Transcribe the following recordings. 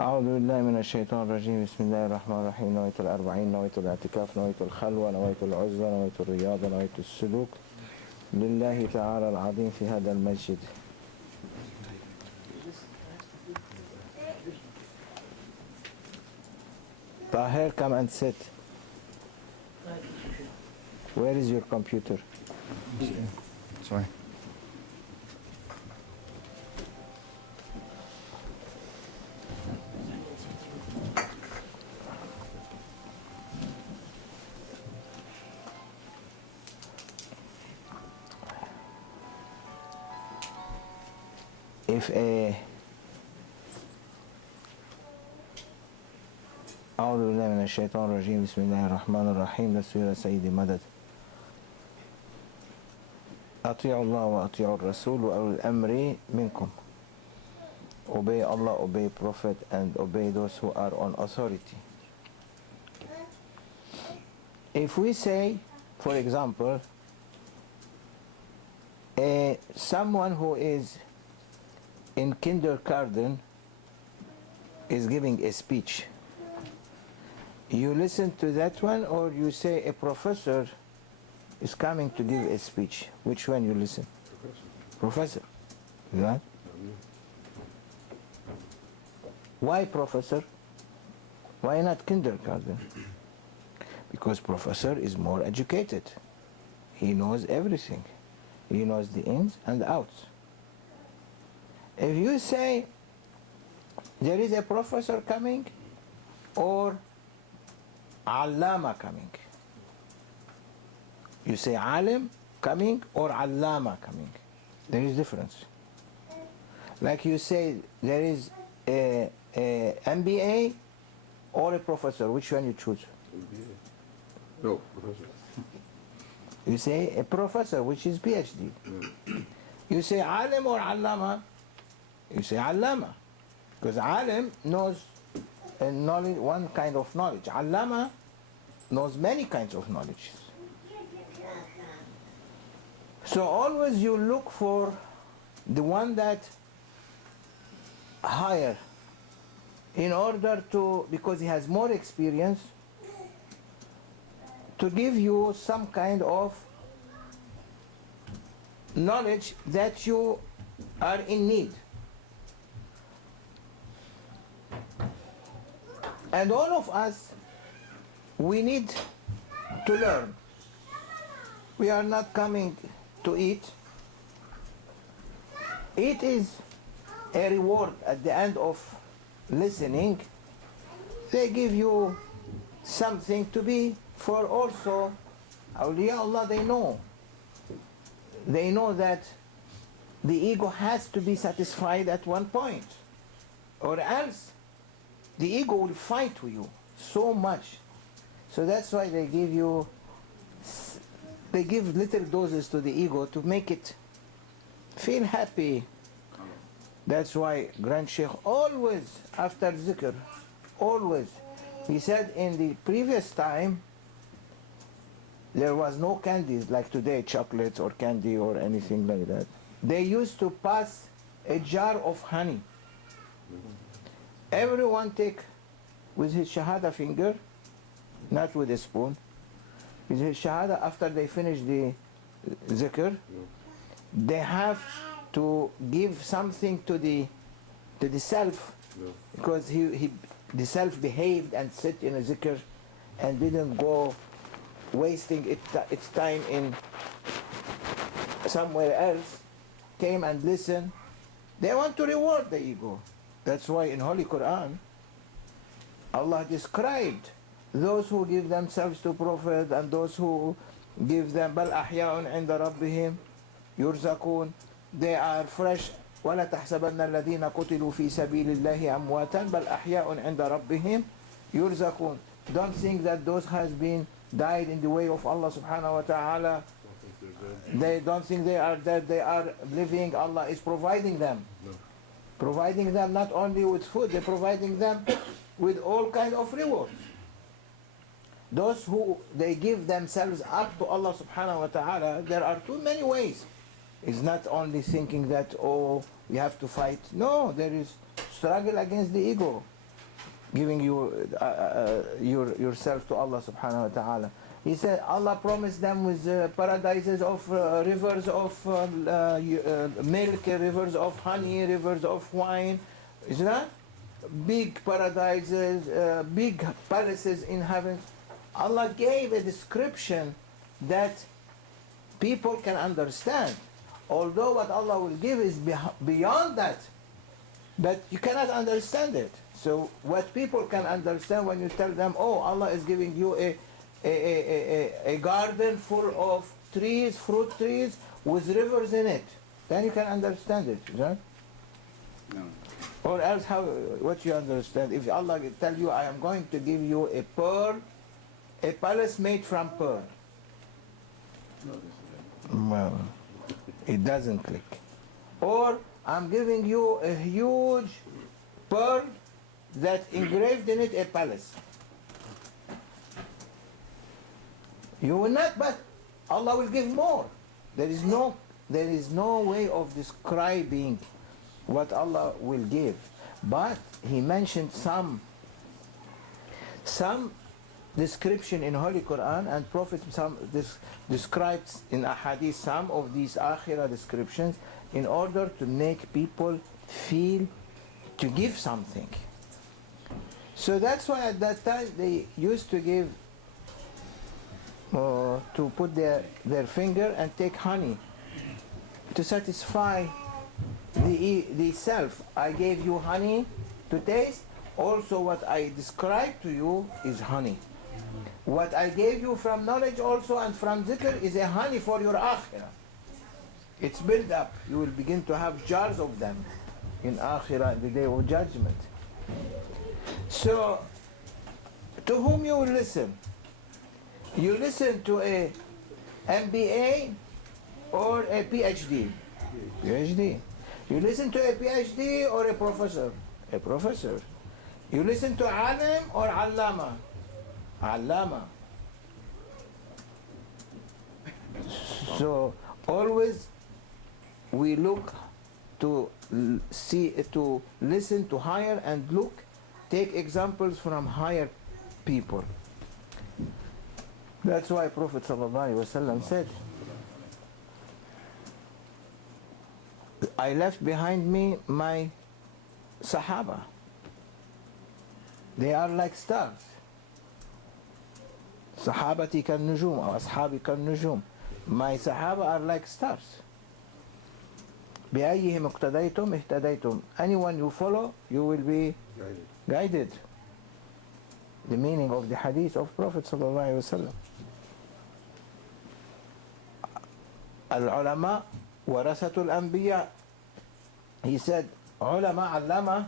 أعوذ بالله من الشيطان الرجيم بسم الله الرحمن الرحيم نويت الأربعين نويت الاعتكاف نويت الخلوة نويت العزلة نويت الرياضة نويت السلوك لله تعالى العظيم في هذا المسجد. Tahir, come and sit. Where is your computer? Sorry. If a أعوذ بالله من الشيطان الرجيم بسم الله الرحمن الرحيم لسورة سيدي مدد أطيعوا الله وأطيعوا الرسول وأولي الأمر منكم. Obey Allah, obey Prophet, and obey those who are on authority. If we say, for example, someone who is in kindergarten is giving a speech, you listen to that one, or you say a professor is coming to give a speech? Which one you listen? Professor. Right? Why professor? Why not kindergarten? Because professor is more educated. He knows everything. He knows the ins and outs. If you say there is a professor coming or allama coming, you say alim coming or allama coming, there is difference. Like you say there is a MBA or a professor, which one you choose? MBA. No, professor. You say a professor, which is PhD. You say alim or allama? You say allama, because alim knows knowledge, one kind of knowledge. Allama knows many kinds of knowledge. So always you look for the one that higher, in order to, because he has more experience, to give you some kind of knowledge that you are in need. And all of us, we need to learn. We are not coming to eat. It is a reward at the end of listening. They give you something to be for also. Awliya Allah, they know that the ego has to be satisfied at one point, or else the ego will fight with you so much. So that's why they give little doses to the ego to make it feel happy. That's why Grandshaykh always, after zikr, always, he said in the previous time, there was no candies like today, chocolates or candy or anything like that. They used to pass a jar of honey. Everyone take with his shahada finger, not with a spoon, with his shahada. After they finish the zikr, they have to give something to the self, because the self behaved and sit in a zikr and didn't go wasting its time in somewhere else, came and listened. They want to reward the ego. That's why in Holy Quran, Allah described those who give themselves to Prophet and those who give them بَلْ أَحْيَاءٌ عِنْدَ رَبِّهِمْ يُرْزَقُونَ. They are fresh. وَلَا تَحْسَبَنَّ الَّذِينَ قُتِلُوا فِي سَبِيلِ اللَّهِ أَمْوَاتًا بَلْ أَحْيَاءٌ عِنْدَ رَبِّهِمْ يُرْزَقُونَ. Don't think that those has been died in the way of Allah subhanahu wa ta'ala. They don't think they are dead, they are living. Allah is providing them. No. Providing them not only with food, they're providing them with all kind of rewards. Those who they give themselves up to Allah subhanahu wa ta'ala, there are too many ways. It's not only thinking that, oh, we have to fight. No, there is struggle against the ego. giving you yourself to Allah subhanahu wa ta'ala. He said Allah promised them with paradises of rivers of milk, rivers of honey, rivers of wine. Is that? Big paradises, big palaces in heaven. Allah gave a description that people can understand. Although what Allah will give is beyond that, but you cannot understand it. So what people can understand when you tell them, oh, Allah is giving you a garden full of trees, fruit trees, with rivers in it, then you can understand it, right? No. Or else, what you understand? If Allah tell you, I am going to give you a pearl, a palace made from pearl. Well, it doesn't click. Or I'm giving you a huge pearl that engraved in it a palace. You will not, but Allah will give more. There is no way of describing what Allah will give. But He mentioned some description in Holy Quran, and Prophet describes in Ahadith some of these Akhirah descriptions in order to make people feel to give something. So that's why at that time they used to give, to put their finger and take honey to satisfy the self. I gave you honey to taste. Also what I described to you is honey. What I gave you from knowledge also and from zikr is a honey for your akhirah. It's built up. You will begin to have jars of them in akhirah, the day of judgment. So, to whom you will listen? You listen to a MBA or a PhD? PhD. You listen to a PhD or a professor? A professor. You listen to alim or allama? Allama. So always we look to see, to listen to higher, and look, take examples from higher people. That's why Prophet ﷺ said, I left behind me my Sahaba. They are like stars. Sahabati kan nujum, or ashabi kan nujum. My Sahaba are like stars. بأيهم اقتديتم اهتديتم. Anyone you follow, you will be guided. The meaning of the hadith of Prophet sallallahu alaihi wasallam. Al-ulama warasatul anbiya. He said, ulama, allama,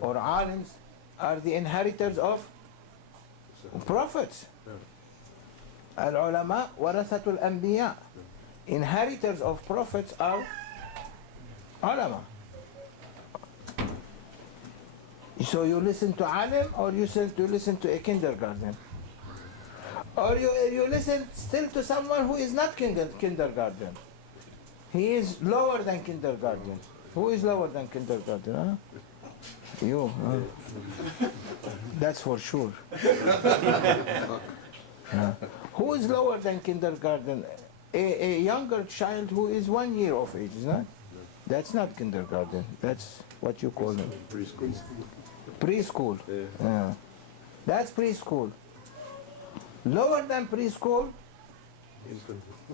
or alims are the inheritors of prophets. Al-ulama warasatul anbiya. Inheritors of prophets are ulama. So you listen to alim, or you listen to a kindergarten, or you listen still to someone who is not kindergarten. He is lower than kindergarten. Who is lower than kindergarten? Huh? You. Huh? That's for sure. Yeah. Who is lower than kindergarten? A younger child who is 1 year of age, is not? That's not kindergarten. That's what you call it. Preschool. Preschool. Yeah. That's preschool. Lower than preschool,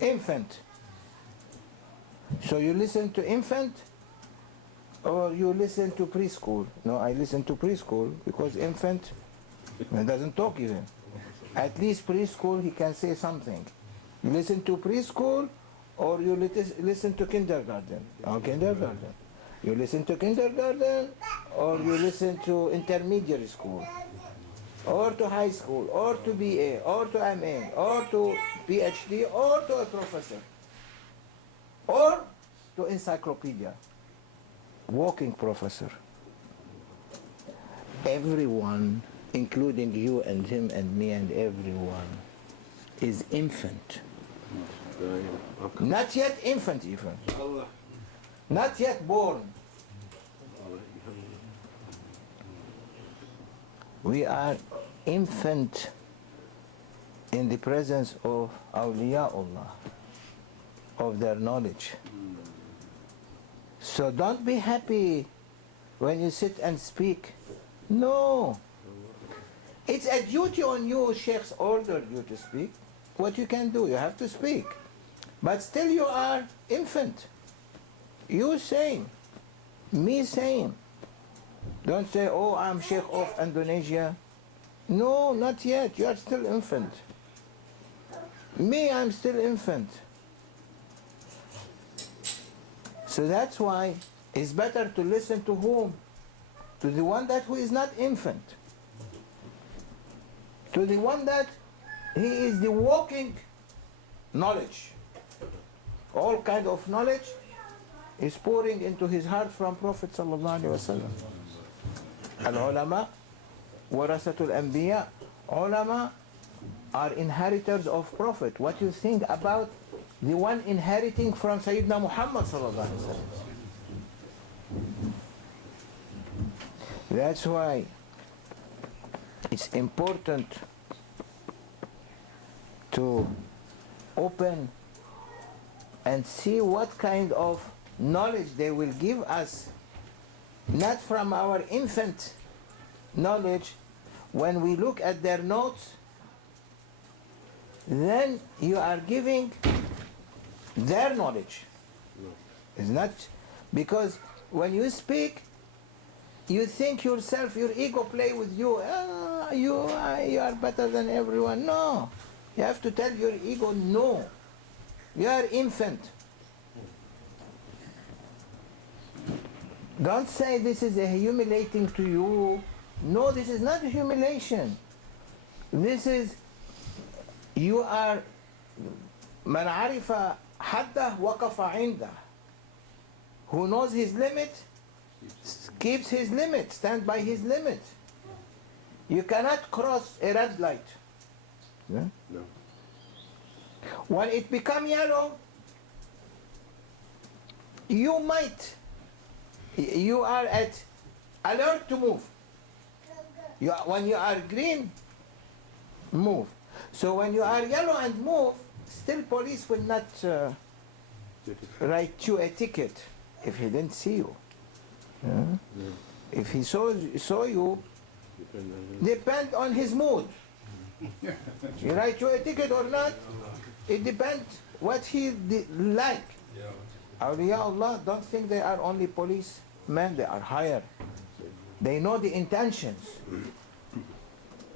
infant. So you listen to infant, or you listen to preschool? No, I listen to preschool because infant doesn't talk even. At least preschool he can say something. You listen to preschool, or you listen to kindergarten? Oh, kindergarten. You listen to kindergarten, or you listen to intermediate school, or to high school, or to BA, or to MA, or to PhD, or to a professor, or to encyclopedia, walking professor. Everyone, including you and him and me and everyone, is infant. Not yet infant even. Not yet born. We are infant in the presence of awliyaullah, of their knowledge. So don't be happy when you sit and speak. No. It's a duty on you. Sheikhs ordered you to speak. What you can do, you have to speak. But still you are infant. You same. Me same. Don't say, oh, I'm Sheikh of Indonesia. No, not yet. You are still infant. Me, I'm still infant. So that's why it's better to listen to whom? To the one that who is not infant. To the one that he is the walking knowledge. All kind of knowledge is pouring into his heart from Prophet sallallahu alaihi wasallam. Al-ulama warasatul anbiya. Ulama are inheritors of Prophet. What you think about the one inheriting from Sayyidina Muhammad sallallahu alaihi wasallam? That's why it's important to open and see what kind of knowledge they will give us, not from our infant knowledge. When we look at their notes, then you are giving their knowledge. It's not because when you speak, you think yourself, your ego play with you. You are better than everyone. No, you have to tell your ego, no, you are infant. Don't say this is a humiliating to you. No, this is not humiliation. This is, you are من عرف حده وقف عنده. Who knows his limit keeps his limit, stand by his limit. You cannot cross a red light. Yeah? No. When it become yellow, you are at alert to move. When you are green, move. So when you are yellow and move, still police will not write you a ticket if he didn't see you. Yeah? Yeah. If he saw you, depend on his mood. He write you a ticket or not, it depends what he like. Awliyaullah, don't think they are only policemen, they are higher. They know the intentions.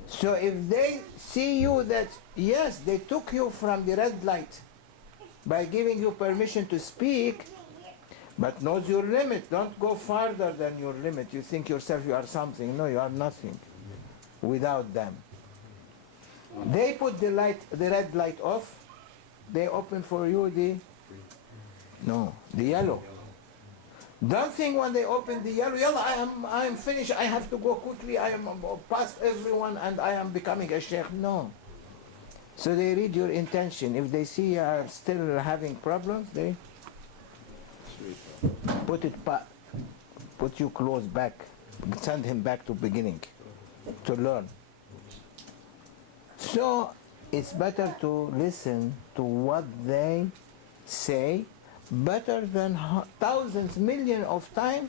So if they see you that, yes, they took you from the red light by giving you permission to speak, but knows your limit. Don't go farther than your limit. You think yourself you are something. No, you are nothing without them. They put the red light off. They open for you the yellow. Don't think when they open the yellow, I am finished, I have to go quickly, I am past everyone and I am becoming a sheikh. No. So they read your intention. If they see you are still having problems, they put you close back, send him back to beginning to learn. So it's better to listen to what they say, better than thousands, millions of times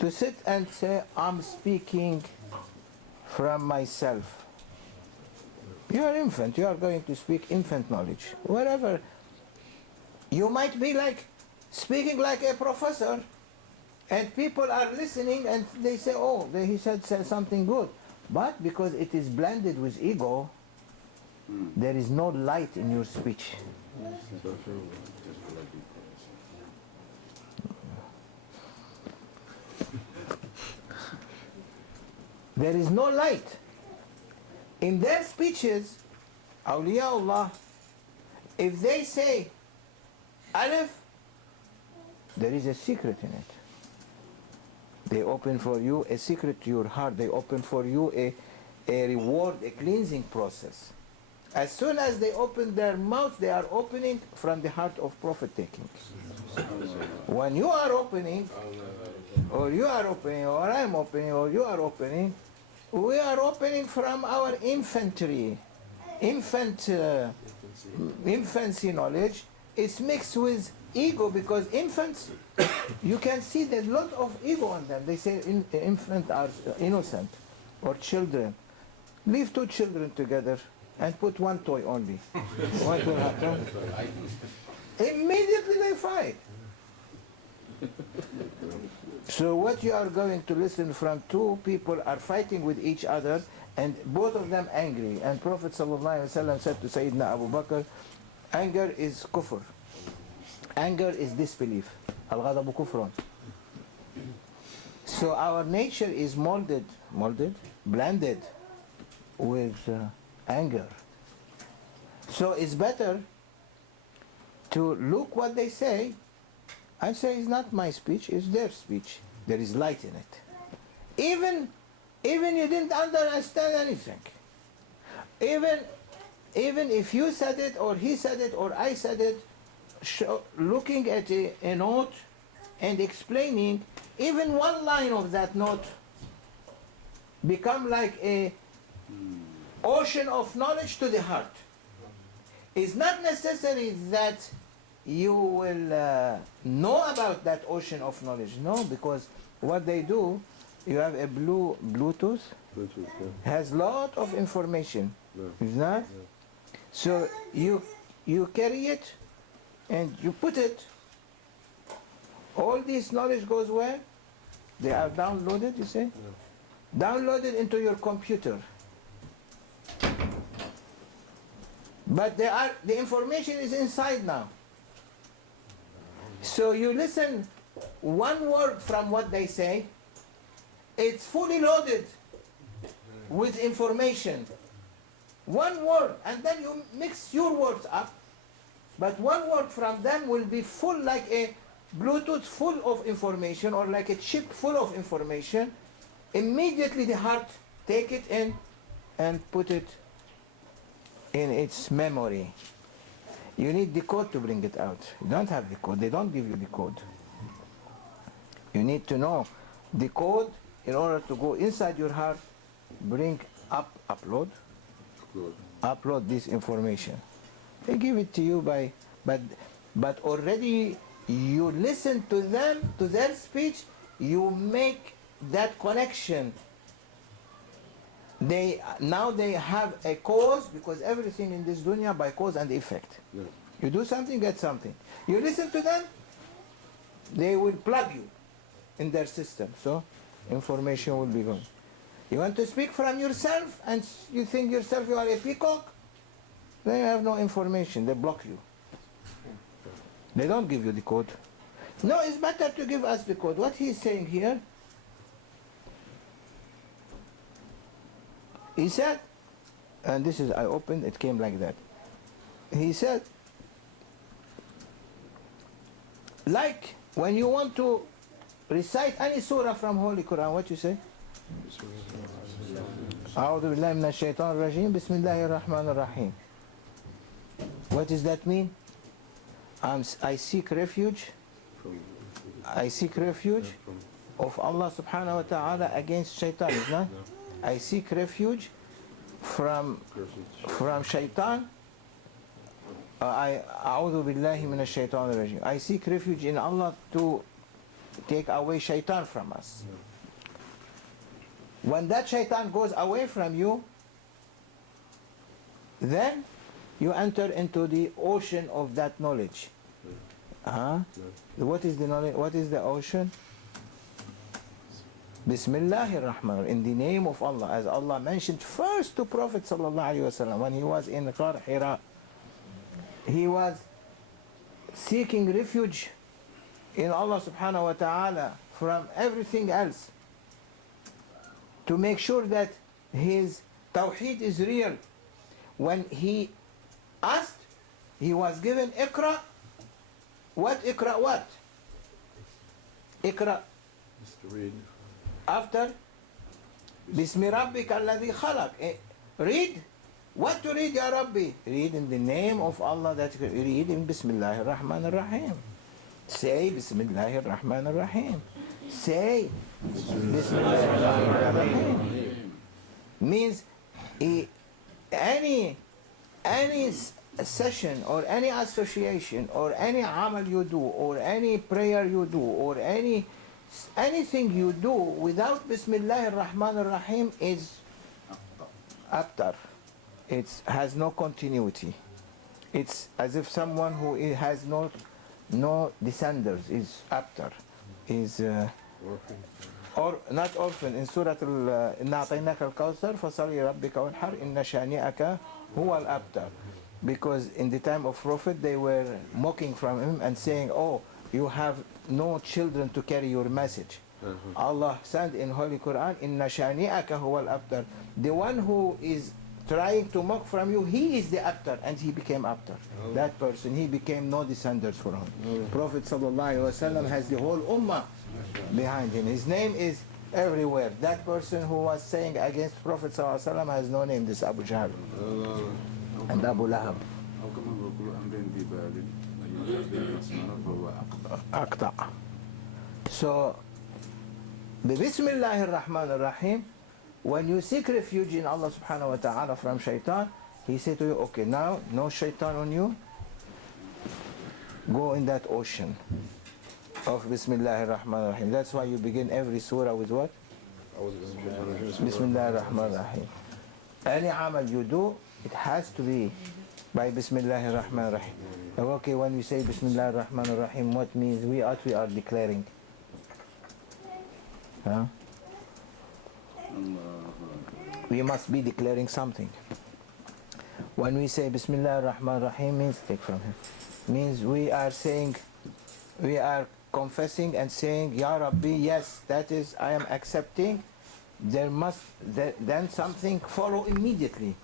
to sit and say, I'm speaking from myself. You are infant, you are going to speak infant knowledge. Wherever, you might be like speaking like a professor and people are listening and they say, oh, he said something good. But because it is blended with ego, there is no light in your speech. There is no light. In their speeches, awliyaullah, if they say alif, there is a secret in it. They open for you a secret to your heart. They open for you a reward, a cleansing process. As soon as they open their mouth, they are opening from the heart of Prophet taking. When you are opening, or you are opening, or I am opening, or you are opening, We are opening from our infancy knowledge. It's mixed with ego, because infants, you can see there's a lot of ego on them. They say infants are innocent, or children. Leave two children together and put one toy only. What will happen? Immediately they fight. So what you are going to listen from, two people are fighting with each other, and both of them angry. And Prophet ﷺ said to Sayyidina Abu Bakr, anger is kufr. Anger is disbelief. Al-ghadabu kufrun. So our nature is blended with anger. So it's better to look what they say and say, it's not my speech, it's their speech. There is light in it. Even you didn't understand anything. Even if you said it, or he said it, or I said it, looking at a note and explaining, even one line of that note become like a ocean of knowledge to the heart. It's not necessary that you will know about that ocean of knowledge. No, because what they do, you have a Bluetooth, has lot of information. Is that? So you carry it and you put it. All this knowledge goes where? They are downloaded, you say? Downloaded into your computer. But the information is inside now. So you listen one word from what they say, it's fully loaded with information. One word, and then you mix your words up, but one word from them will be full, like a Bluetooth full of information, or like a chip full of information. Immediately the heart take it in and put it in its memory. You need the code to bring it out. You don't have the code. They don't give you the code. You need to know the code in order to go inside your heart, upload this information. They give it to you but already you listen to them, to their speech, you make that connection. Now they have a cause, because everything in this dunya by cause and effect. Yeah. You do something, get something. You listen to them, they will plug you in their system. So information will be gone. You want to speak from yourself and you think yourself you are a peacock, they have no information, they block you. They don't give you the code. No, it's better to give us the code. What he's saying here, he said, and this is, I opened, it came like that. He said, like when you want to recite any surah from Holy Quran, what you say? أعوذ بالله من الشيطان الرجيم بسم الله الرحمن الرحيم. What does that mean? I seek refuge of Allah subhanahu wa ta'ala against shaitan, is not? I seek refuge from shaitan. أعوذ بالله من الشيطان الرجيم. I seek refuge in Allah to take away shaitan from us. When that shaitan goes away from you, then you enter into the ocean of that knowledge. What is the knowledge? What is the ocean? Bismillahir Rahman, in the name of Allah, as Allah mentioned first to Prophet sallallahu alaihi wasallam when he was in Ghar Hira. He was seeking refuge in Allah subhanahu wa ta'ala from everything else, to make sure that his tawheed is real. When he asked, he was given Iqra. What Iqra? What? Iqra. Just to read. After Bismi Rabbika alladhi khalaq. Read. What to read, Ya Rabbi? Read in the name of Allah. That read in Bismillahir Rahmanir Rahim. Say Bismillahir Rahmanir Rahim. Say Bismillahir Rahmanir Rahim. any session or any association or any amal you do or any prayer you do or anything you do without Bismillah ar-Rahman ar-Rahim is abtar. It has no continuity. It's as if someone who has no descendants is abtar, is or not orphan. In Surah Inna A'tainaka al-Kawthar fasalli rabbika wanhar inna shani'aka huwa al-abtar. Because in the time of Prophet they were mocking from him and saying, oh, you have no children to carry your message. Allah said in Holy Quran, inna shani'aka huwa al-abtar. The one who is trying to mock from you, he is the abtar, and he became abtar. That person, he became no descendants for him. Prophet ﷺ has the whole ummah behind him. His name is everywhere. That person who was saying against Prophet ﷺ has no name, this Abu Jahl and Abu Lahab. Aqta. So the Bismillah ar-Rahman ar-Rahim, when you seek refuge in Allah subhanahu wa ta'ala from shaitan, he said to you, okay, now no shaitan on you, go in that ocean of Bismillah ar-Rahman ar-Rahim. That's why you begin every surah with what? Bismillah ar-Rahman ar-Rahim. Any amal you do, it has to be by Bismillah ar-Rahman ar-Rahim. Okay, when we say Bismillah ar-Rahman ar-Rahim, what means what we are declaring? Huh? We must be declaring something. When we say Bismillah ar-Rahman ar-Rahim, means take from him, means we are saying, we are confessing and saying, Ya Rabbi, yes, that is, I am accepting. There must then something follow immediately.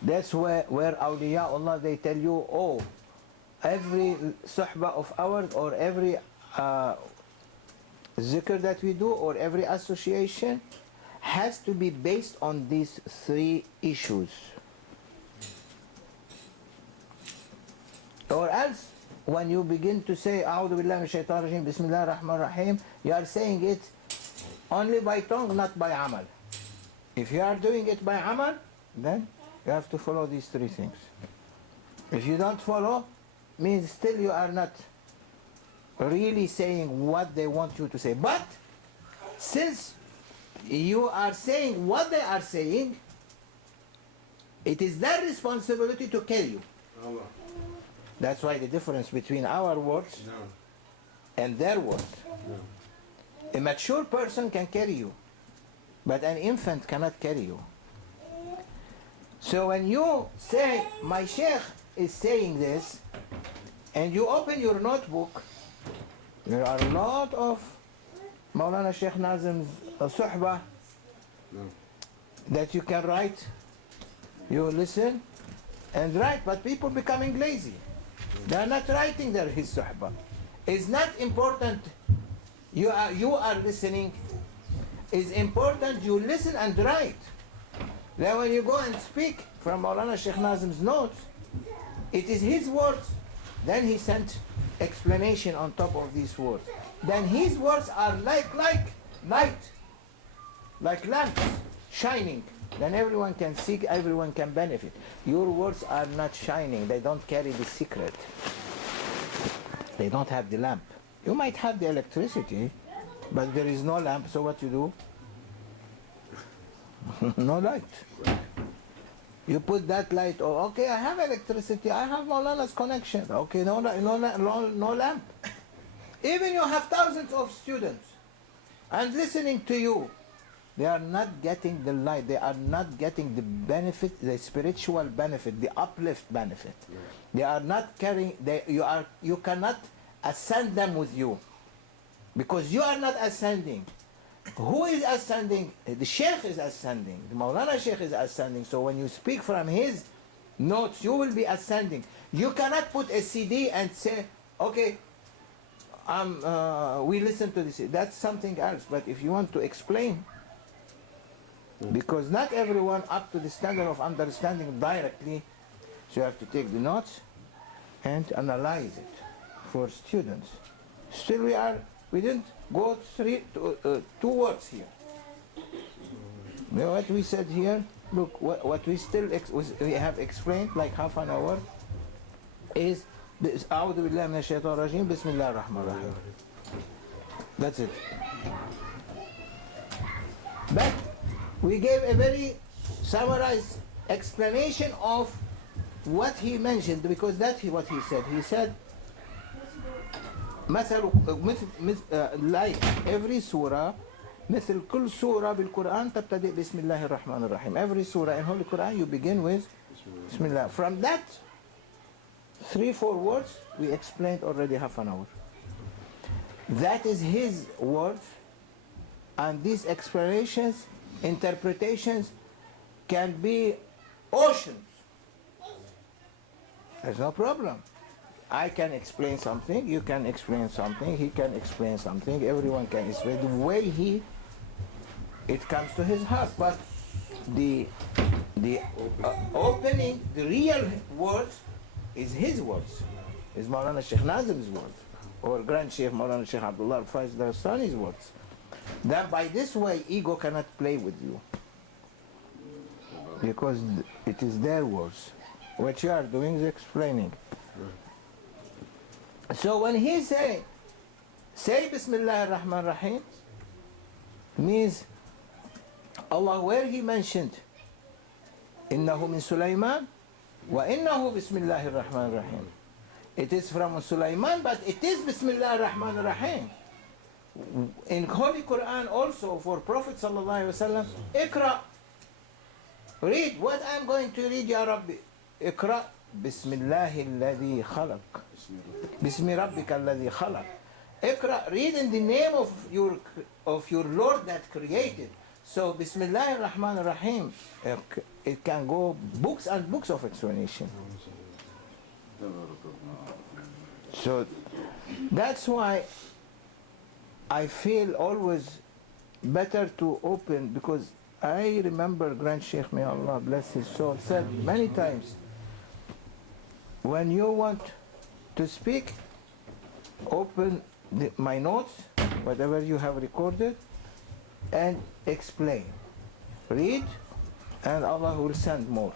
That's where awliya Allah, they tell you, oh, every suhbah of ours or every zikr that we do or every association has to be based on these three issues. Or else, when you begin to say A'udhu Billahi Minash Shaitanir Rajeem, Bismillah ar-Rahman ar-Rahim, you are saying it only by tongue, not by amal. If you are doing it by amal, then you have to follow these three things. If you don't follow, means still you are not really saying what they want you to say. But since you are saying what they are saying, it is their responsibility to kill you. That's why the difference between our words and their words. A mature person can carry you, but an infant cannot carry you. So when you say, my Shaykh is saying this, and you open your notebook, there are a lot of Maulana Shaykh Nazim's suhbah that you can write. You listen and write, but people becoming lazy. They are not writing their his suhbah. It's not important you are listening. It's important you listen and write. Then when you go and speak from Maulana Shaykh Nazim's notes, it is his words. Then he sent explanation on top of these words. Then his words are like light, like lamps shining. Then everyone can see, everyone can benefit. Your words are not shining. They don't carry the secret. They don't have the lamp. You might have the electricity, but there is no lamp, so what you do? No light. You put that light, oh, okay, I have electricity, I have Maulana's connection. Okay, no lamp. Even you have thousands of students and listening to you, they are not getting the light, they are not getting the benefit, the spiritual benefit, the uplift benefit. They are not carrying, you cannot ascend them with you, because you are not ascending. Who is ascending? The Shaykh is ascending. The Maulana Shaykh is ascending. So when you speak from his notes, you will be ascending. You cannot put a CD and say, okay, we listen to this. That's something else. But if you want to explain, because not everyone up to the standard of understanding directly, so you have to take the notes and analyze it for students. Still we didn't go two words here. You know what we said here? look, what we still we have explained like half an hour is أعوذ بالله من الشيطان الرجيم بسم الله الرحمن الرحيم. That's it. But we gave a very summarized explanation of what he mentioned, because that's what he said. He said, like every surah, مثل كل سورة بالقرآن تبتدئ بسم الله الرحمن الرحيم. Every surah in Holy Quran you begin with Bismillah. From that 3-4 words we explained already half an hour. That is his words, and these explanations, interpretations can be oceans. There's no problem. I can explain something, you can explain something, he can explain something, everyone can explain the way it comes to his heart. But the opening, the real words is his words, is Maulana Shaykh Nazim's words, or Grandshaykh Maulana Shaykh Abdullah Daghestani's words. That by this way ego cannot play with you, because it is their words. What you are doing is explaining. So when he say Bismillah ar-Rahman ar-Rahim, means Allah, where he mentioned Innahu min Sulaiman wa innahu Bismillah ar-Rahman ar-Rahim. It is from Sulaiman, but it is Bismillah ar-Rahman ar-Rahim. In Holy Quran also for Prophet sallallahu alaihi wasallam, Iqra, read what I'm going to read, Ya Rabbi. Iqra Bismillahi alladhi khalaq. Bismi rabbika alladhi khalaq. Iqra, read in the name of your Lord that created. So Bismillah ar-Rahman ar-Rahim, it can go books and books of explanation. So that's why I feel always better to open, because I remember Grandshaykh, may Allah bless his soul, said many times, when you want to speak, open my notes, whatever you have recorded, and explain. Read, and Allah will send more.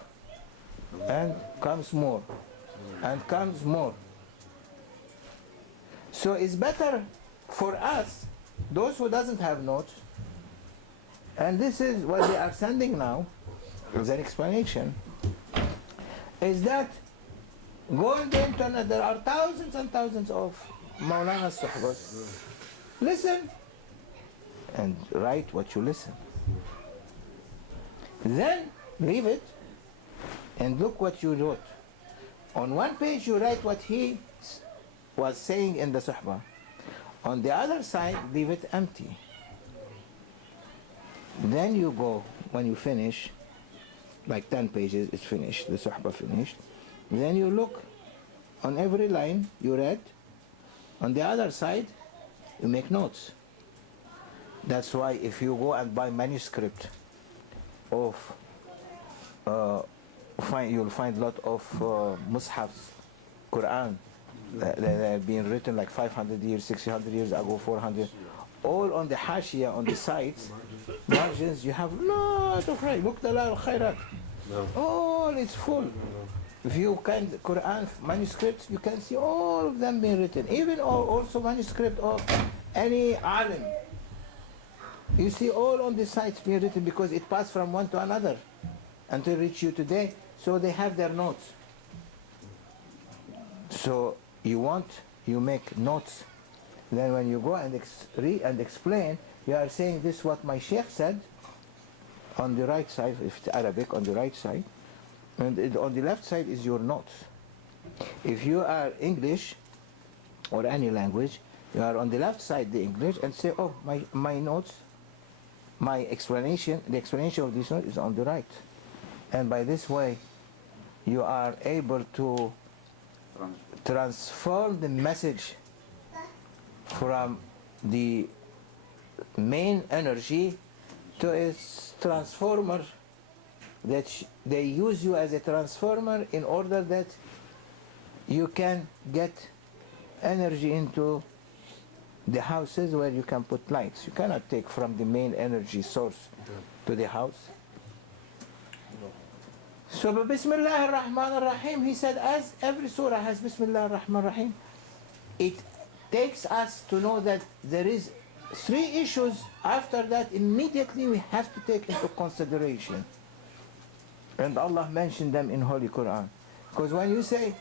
And comes more. And comes more. So it's better for us, those who doesn't have notes, and this is what they are sending now, as an explanation, is that go on the internet, there are thousands and thousands of Maulana's Suhbas. Listen and write what you listen. Then leave it and look what you wrote. On one page you write what he was saying in the Suhbah. On the other side, leave it empty. Then you go, when you finish, like 10 pages, it's finished, the Suhbah finished. Then you look on every line you read. On the other side, you make notes. That's why if you go and buy manuscript of, you'll find a lot of mushafs, Quran, that have been written like 500 years, 600 years ago, 400. All on the hashia, on the sides, margins, you have a lot of right. Look, the al-khairat. All is full. If you can Quran manuscripts, you can see all of them being written. Even also manuscript of any alim. You see all on the sides being written, because it passed from one to another until reach you today. So they have their notes. So you make notes. Then when you go and read and explain, you are saying this is what my Shaykh said on the right side, if it's Arabic, on the right side. And on the left side is your notes. If you are English or any language, you are on the left side the English, and say, oh, my notes, my explanation, the explanation of this note is on the right. And by this way, you are able to transform the message from the main energy to a transformer, that they use you as a transformer in order that you can get energy into the houses where you can put lights. You cannot take from the main energy source to the house. So Bismillah ar-Rahman ar-Rahim, he said, as every surah has Bismillah ar-Rahman ar-Rahim, it takes us to know that there is three issues after that immediately we have to take into consideration. And Allah mentioned them in Holy Quran. Because when you say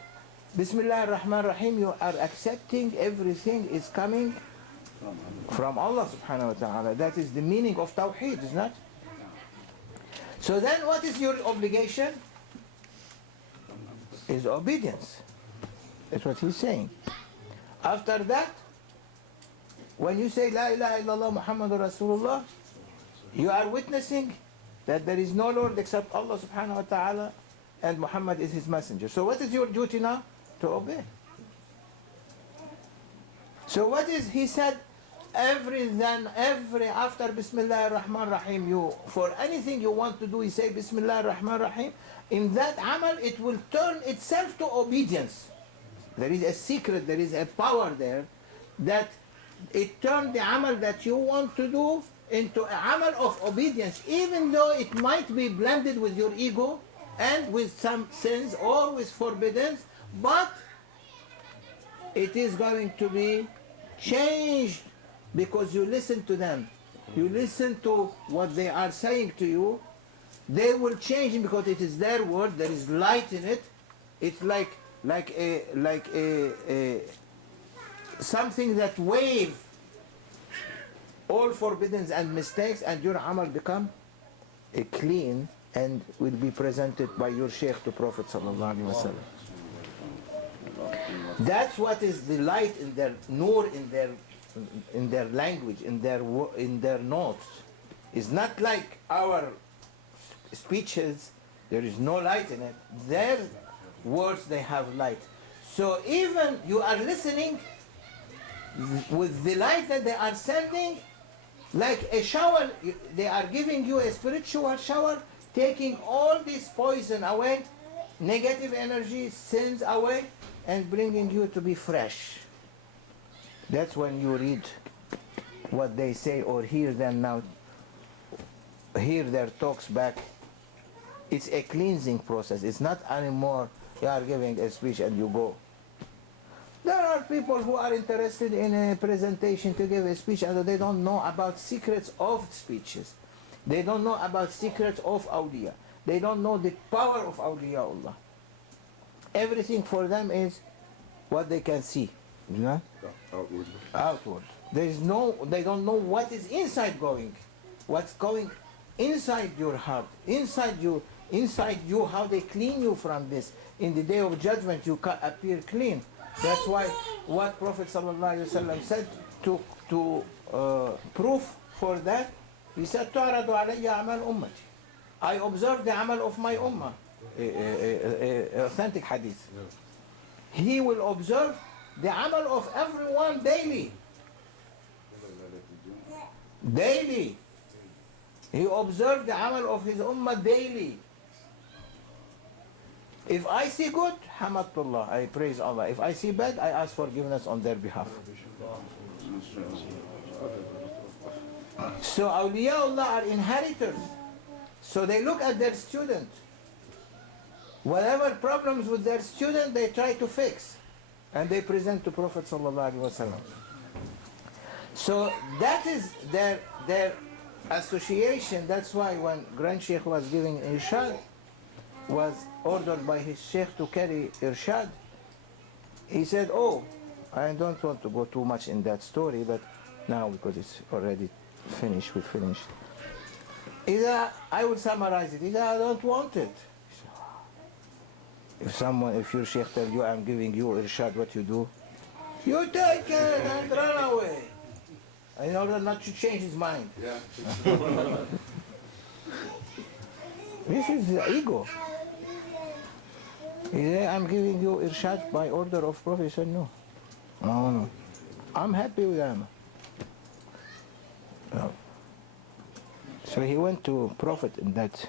Bismillah ar-Rahman ar-Rahim, you are accepting everything is coming from Allah subhanahu wa ta'ala. That is the meaning of Tawheed, is not? So then what is your obligation? Is obedience. That's what he's saying. After that, when you say La ilaha illallah Muhammadur Rasulullah, you are witnessing that there is no Lord except Allah subhanahu wa ta'ala and Muhammad is his messenger. So what is your duty now? To obey. So what is, he said, every after Bismillah ar-Rahman ar-Rahim, you, for anything you want to do, you say Bismillah ar-Rahman ar-Rahim, in that amal it will turn itself to obedience. There is a secret, there is a power there, that it turns the amal that you want to do into an amal of obedience, even though it might be blended with your ego and with some sins or with forbiddance, but it is going to be changed because you listen to them. You listen to what they are saying to you. They will change because it is their word. There is light in it. It's like a something that wave all forbiddance and mistakes, and your amal become a clean and will be presented by your Shaykh to Prophet sallallahu alaihi wasallam. That's what is the light in their nur, in their language, in their notes. It's not like our speeches. There is no light in it. Their words, they have light. So even you are listening with the light that they are sending, like a shower, they are giving you a spiritual shower, taking all this poison away, negative energy, sins away, and bringing you to be fresh. That's when you read what they say or hear them now, hear their talks back. It's a cleansing process. It's not anymore you are giving a speech and you go. There are people who are interested in a presentation to give a speech and they don't know about secrets of speeches. They don't know about secrets of awliya. They don't know the power of awliyaullah. Everything for them is what they can see. You know? Outward. Outward. They don't know what is inside going. What's going inside your heart, inside you, how they clean you from this. In the day of judgment, you appear clean. That's why what Prophet ﷺ said to proof for that, he said, تُعْرَضُ عَلَيَّ عَمَلْ أُمَّتي. I observe the amal of my ummah. Authentic hadith. He will observe the amal of everyone daily. Daily. He observed the amal of his ummah daily. If I see good, hamadullah, I praise Allah. If I see bad, I ask forgiveness on their behalf. So awliyaullah are inheritors. So they look at their student. Whatever problems with their student, they try to fix. And they present to Prophet sallallahu alaihi wasallam. So that is their association. That's why when Grandshaykh was giving irshad, was ordered by his Shaykh to carry irshad, he said, oh, I don't want to go too much in that story, but now because it's already finished, we finished. I will summarize it. I don't want it. If your Shaykh tells you, I'm giving you irshad, what you do? You take it and run away. In order not to change his mind. Yeah. This is the ego. He said, I'm giving you irshad by order of Prophet. He said, no. No. I'm happy with them. No. So he went to Prophet in that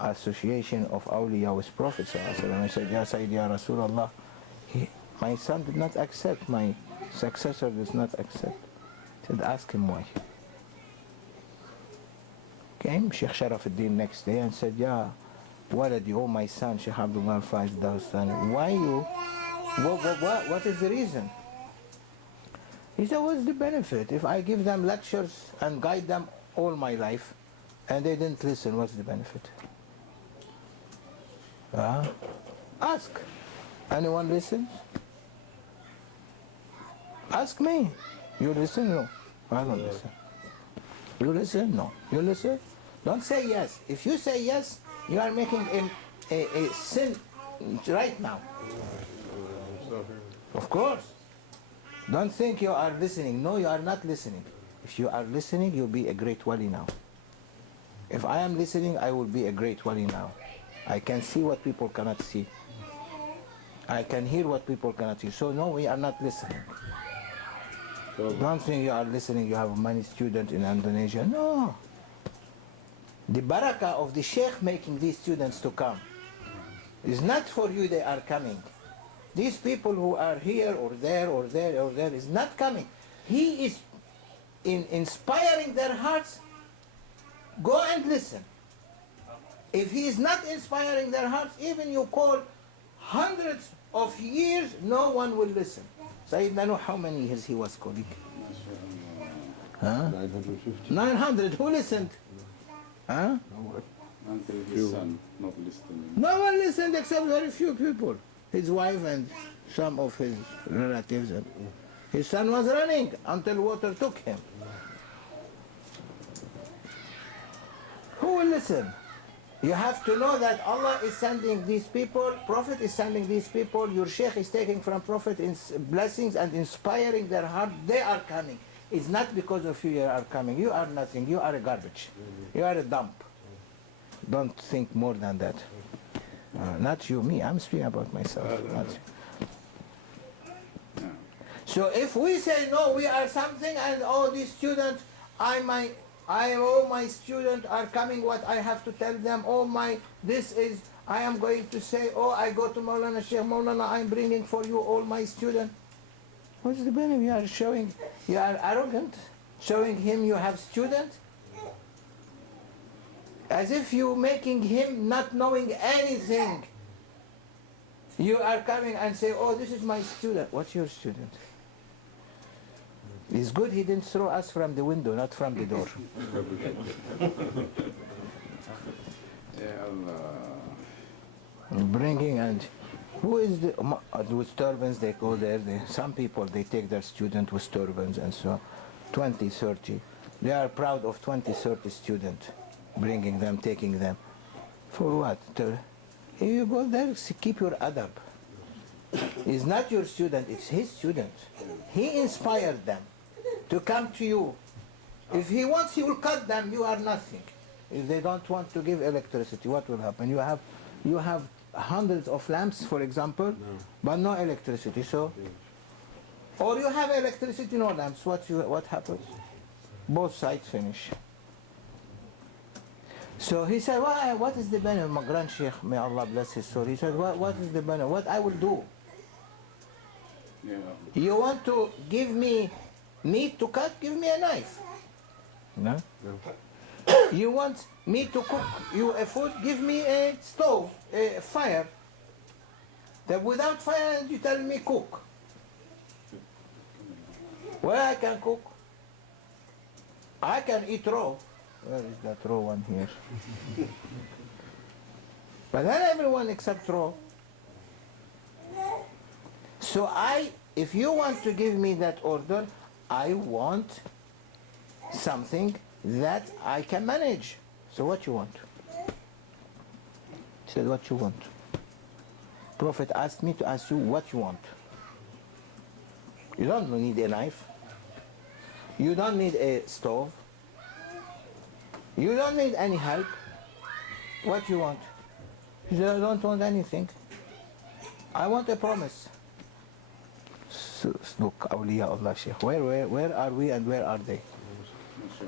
association of awliya with Prophet. I said, Ya Sayyidi, Ya Rasulullah, my son did not accept, my successor does not accept. He said, ask him why. Came Shaykh Sharafuddin next day and said, yeah, Waladi, oh my son, Shaykh Abdullah Faiz Daghestani, why you, what is the reason? He said, what's the benefit? If I give them lectures and guide them all my life and they didn't listen, what's the benefit? Ask. Anyone listens? Ask me. You listen? No. I don't listen. You listen? No. You listen? Don't say yes. If you say yes, you are making a sin right now. Of course. Don't think you are listening. No, you are not listening. If you are listening, you'll be a great wali now. If I am listening, I will be a great wali now. I can see what people cannot see. I can hear what people cannot hear. So no, we are not listening. Don't think you are listening, you have many students in Indonesia. No. The barakah of the Shaykh making these students to come is not for you they are coming. These people who are here or there or there or there is not coming. He is inspiring their hearts. Go and listen. If he is not inspiring their hearts, even you call hundreds of years, no one will listen. Sayyidina Nuh, how many years he was calling? 950. 900. Who listened? Huh? Until his son not listening. No one listened except very few people. His wife and some of his relatives. His son was running until water took him. Who will listen? You have to know that Allah is sending these people, Prophet is sending these people, your Shaykh is taking from Prophet blessings and inspiring their heart. They are coming. It's not because of you are coming. You are nothing. You are a garbage. You are a dump. Don't think more than that. Not you, me. I'm speaking about myself. Not you. So if we say no, we are something, and all these students, all my students are coming, what I have to tell them, I am going to say, I go to Maulana Shaykh, Maulana, I'm bringing for you all my students. What's the benefit? You are arrogant, showing him you have students, as if you making him not knowing anything. You are coming and say, this is my student. What's your student? It's good he didn't throw us from the window, not from the door. Bringing and who is with turbans they go there. Some people they take their student with turbans and so 20, 30. They are proud of 20, 30 students, bringing them, taking them. For what? If you go there, keep your adab. It's not your student, it's his student. He inspired them to come to you. If he wants, he will cut them. You are nothing. If they don't want to give electricity, what will happen? You have hundreds of lamps, for example, but no electricity. So, or you have electricity, no lamps. What happens? Both sides finish. So he said, what is the benefit? My Grandshaykh, may Allah bless his soul. He said, what is the benefit? What I will do? You want to give me meat to cut? Give me a knife. No? You want me to cook you a food? Give me a stove, a fire. That without fire you tell me cook. Where I can cook? I can eat raw. Where is that raw one here? But not everyone except raw. So if you want to give me that order, I want something that I can manage. So what you want? He said, what you want? Prophet asked me to ask you what you want. You don't need a knife. You don't need a stove. You don't need any help. What you want? He said, I don't want anything. I want a promise. Look, awliya Allah, Shaykh. Where are we and where are they?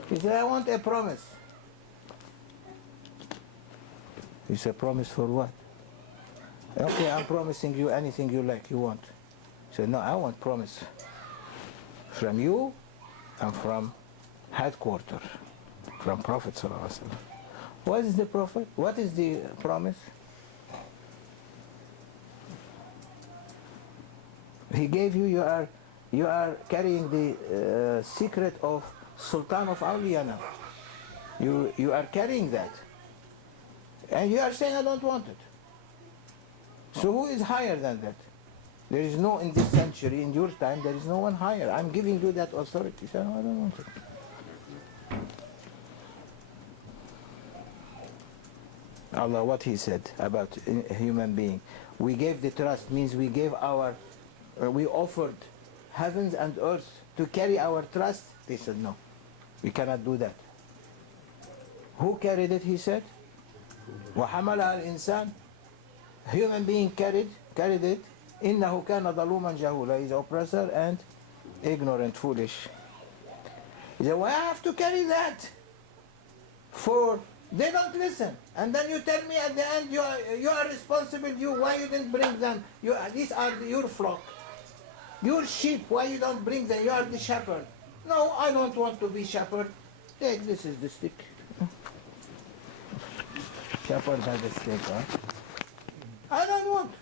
He said, I want a promise. He said, promise for what? Okay, I'm promising you anything you like, you want. He said, no, I want promise from you and from headquarters, from Prophet ﷺ. What is the Prophet? What is the promise? He gave you, you are carrying the secret of Sultan of Awliya now. You are carrying that. And you are saying, I don't want it. So who is higher than that? There is no, in this century, in your time, there is no one higher. I'm giving you that authority. So no, I don't want it. Allah, what He said about a human being. We gave the trust, means we gave we offered heavens and earth to carry our trust. They said, no, we cannot do that. Who carried it, He said? وَحَمَلَهَا الْإِنسَانِ. Human being carried it. إِنَّهُ كَانَ ظَلُومًا جَهُولًا. He is oppressor and ignorant, foolish. He said, why I have to carry that? For they don't listen. And then you tell me at the end, you are responsible. Why you didn't bring them? These are your flock. Your sheep, why you don't bring them? You are the shepherd. No, I don't want to be shepherd. Take, this is the stick. Shepherd has a stick, huh? I don't want.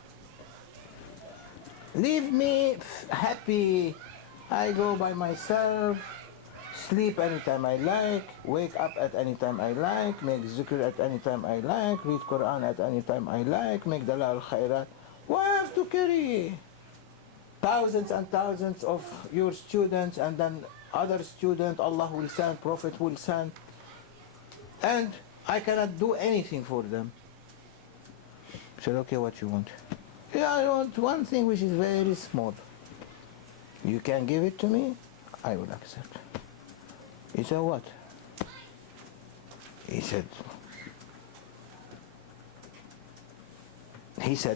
Leave me happy. I go by myself, sleep anytime I like, wake up at any time I like, make zikr at any time I like, read Quran at any time I like, make dalal khairat. Why have to carry thousands and thousands of your students and then other students Allah will send, Prophet will send, and I cannot do anything for them? I said, okay, what you want? Yeah, I want one thing which is very small. You can give it to me, I will accept. He said, what? He said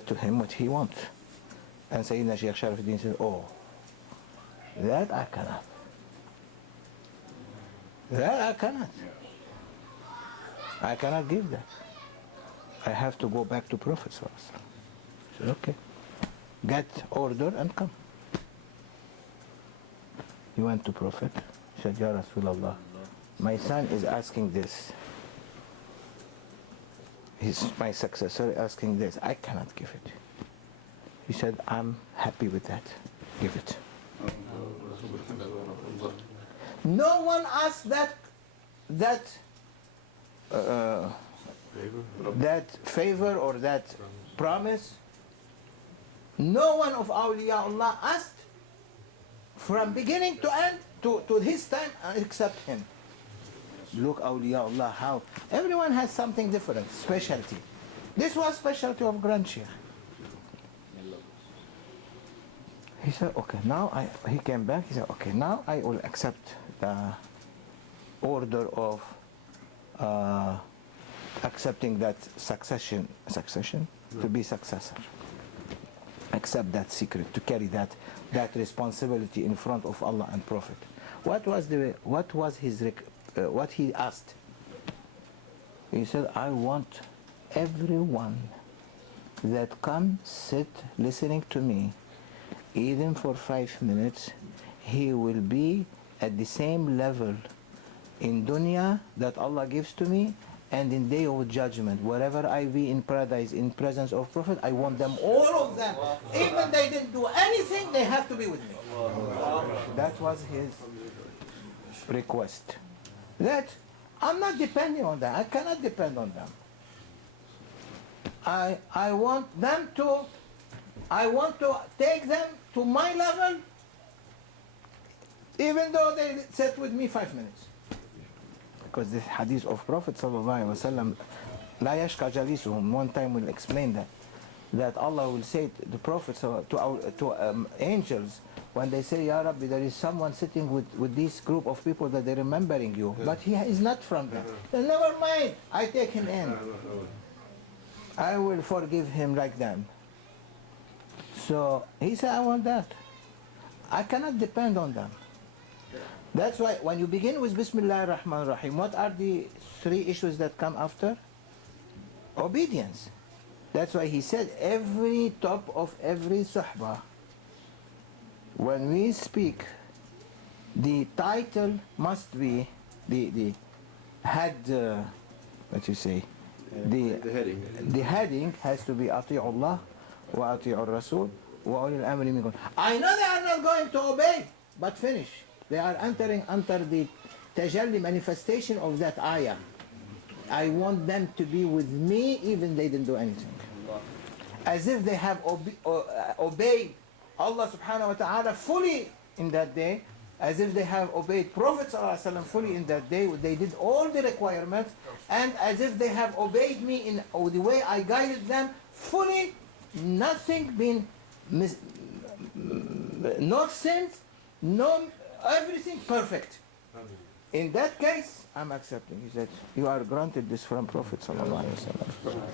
to him what he wants. And Sayyidina Shaykh Sharafuddin said, oh, that I cannot. That I cannot. I cannot give that. I have to go back to Prophet Sallallahu Alaihi Wasallam. I said, okay. Get order and come. He went to Prophet. He said, Ya Rasulullah, my son is asking this. My successor asking this. I cannot give it. He said, I'm happy with that. Give it. No one asked that favor or that promise. No one of awliya Allah asked from beginning to end to his time except him. Look, awliya Allah, how everyone has something different, specialty. This was specialty of Grandshaykh. He said, okay, now he came back, he said, okay, now I will accept the order of accepting that succession, to be successor. Accept that secret, to carry that responsibility in front of Allah and Prophet. What was his what he asked? He said, I want everyone that come sit listening to me, even for 5 minutes, he will be at the same level in dunya that Allah gives to me, and in day of judgment, wherever I be in paradise in presence of Prophet, I want them, all of them, even they didn't do anything, they have to be with me. That was his request. That I'm not depending on them. I cannot depend on them. I want to take them to my level, even though they sat with me 5 minutes. Because the hadith of Prophet ﷺ, لا يشقى جليسهم, one time we'll explain that Allah will say to the Prophet, to angels, when they say, Ya Rabbi, there is someone sitting with this group of people that they're remembering you, but he is not from them. Then never mind, I take him in. I will forgive him like them. So he said, I want that. I cannot depend on them. That's why when you begin with Bismillah ar-Rahman ar-Rahim, what are the 3 issues that come after? Obedience. That's why he said every top of every suhbah, when we speak, the title must be the head what you say, The heading. the heading has to be أطيعوا الله وأطيعوا الرسول وأولي الأمر منكم. I know they are not going to obey, but finish. They are entering under the tajalli manifestation of that ayah. I want them to be with me even they didn't do anything. As if they have obeyed Allah subhanahu wa ta'ala fully in that day, as if they have obeyed Prophet sallallahu alaihi wasallam fully in that day. They did all the requirements, and as if they have obeyed me in the way I guided them fully, nothing been no sins, no everything perfect. In that case, I'm accepting. He said, you are granted this from Prophet sallallahu alaihi wasallam.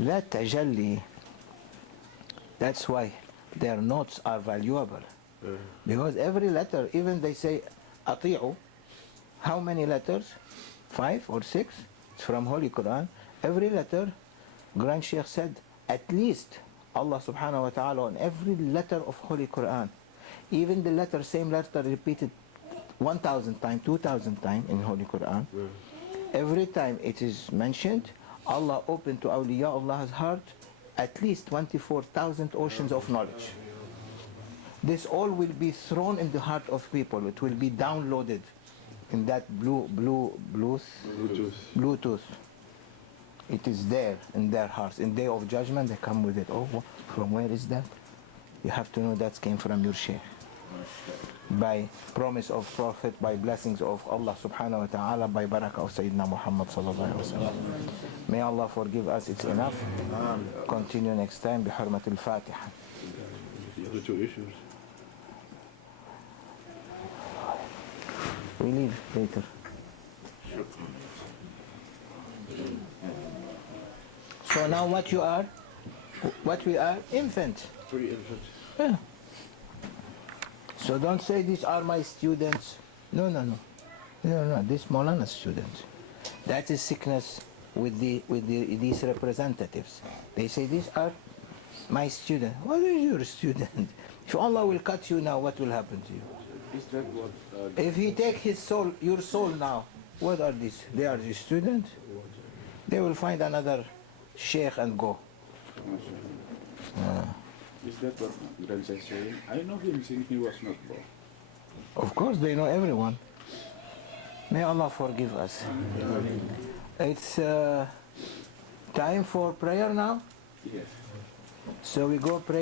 That tajalli, that's why their notes are valuable. Because every letter, even they say ati'u, how many letters? 5 or 6? It's from Holy Quran. Every letter, Grandshaykh said, at least Allah subhanahu wa ta'ala on every letter of Holy Quran, even the letter, same letter repeated 1,000 times, 2,000 times in Holy Quran, every time it is mentioned, Allah opened to awliya Allah's heart at least 24,000 oceans of knowledge. This all will be thrown in the heart of people. It will be downloaded in that Bluetooth. It is there in their hearts. In Day of Judgment, they come with it. Oh, from where is that? You have to know that came from your Shaykh. By promise of Prophet, by blessings of Allah subhanahu wa ta'ala, by barakah of Sayyidina Muhammad sallallahu alayhi wa sallam. May Allah forgive us, it's enough. Continue next time, بحرمة الفاتحة. The other two issues. We leave later. So now what you are? What we are? Infant. Pre-infant. Yeah. So don't say these are my students. No. This Maulana students. That is sickness with these representatives. They say these are my students. What is your student? If Allah will cut you now, what will happen to you? Is that what? If he take his soul, your soul now, what are these? They are the students. They will find another Shaykh and go. Is that what Grandshaykh saying? I know him since he was not born. Of course, they know everyone. May Allah forgive us. It's time for prayer now. Yes. So we go pray.